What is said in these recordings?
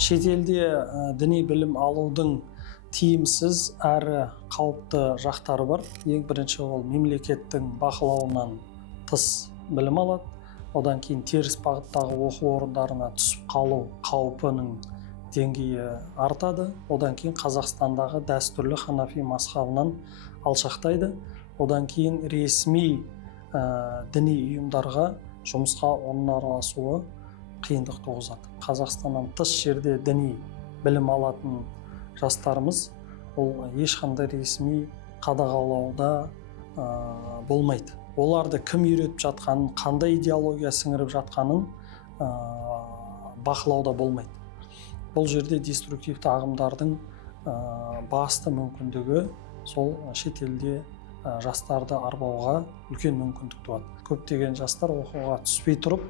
Шетелде діни білім алудың тиімсіз әрі қауіпті жақтары бар. Ең бірінші ол мемлекеттің бақылауынан тыс білім алады. Одан кейін теріс бағыттағы оқу орындарына түсіп қалу қаупінің деңгейі артады. Одан кейін Қазақстандағы дәстүрлі ханафи мазхабынан алшақтайды. Одан кейін ресми діни ұйымдарға жұмысқа оның араласуы қиындық туғызады. Қазақстаннан тыс жерде діни білім алатын жастарымыз ол ешқандай ресми қадағалауда болмайды. Оларды кім үйретіп жатқанын, қандай идеология сіңіріп жатқанын бақылауда болмайды. Бұл жерде деструктивті ағымдардың басты мүмкіндігі сол шетелде жастарды арбауға үлкен мүмкіндік туады. Көптеген жастар оқуға түспей тұрып,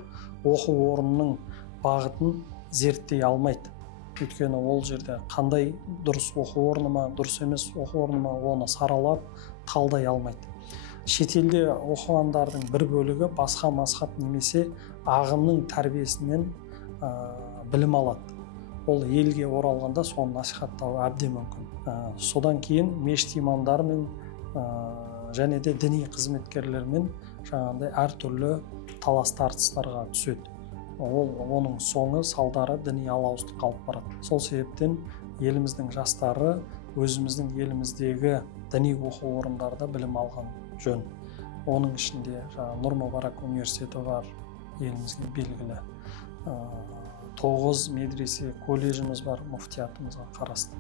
оқу орнының бағытын зерттей алмайды. Өйткені ол жерде қандай дұрыс оқу орны ма, дұрыс емес оқу орны ма, оны саралап талдай алмайды. Шетелде оқығандардың бір бөлігі басқа мазхаб немесе ағымның тәрбиесінен білім алады. Ол елге оралғанда соны насихаттауы әбден мүмкін. Содан кейін мешіт имамдары мен және де діни қызметкерлермен жаңағындай әртүрлі талас тартыстарға түседі. Оның соңы салдары діни алауыздыққа алып барады. Сол себептен еліміздің жастары өзіміздің еліміздегі діни оқу орындарда білім алған жөн. Оның ішінде Нұр Мүбарак университеті бар, елімізге белгілі. 9 медресе колледжіміз бар, муфтиятымызға қарасты.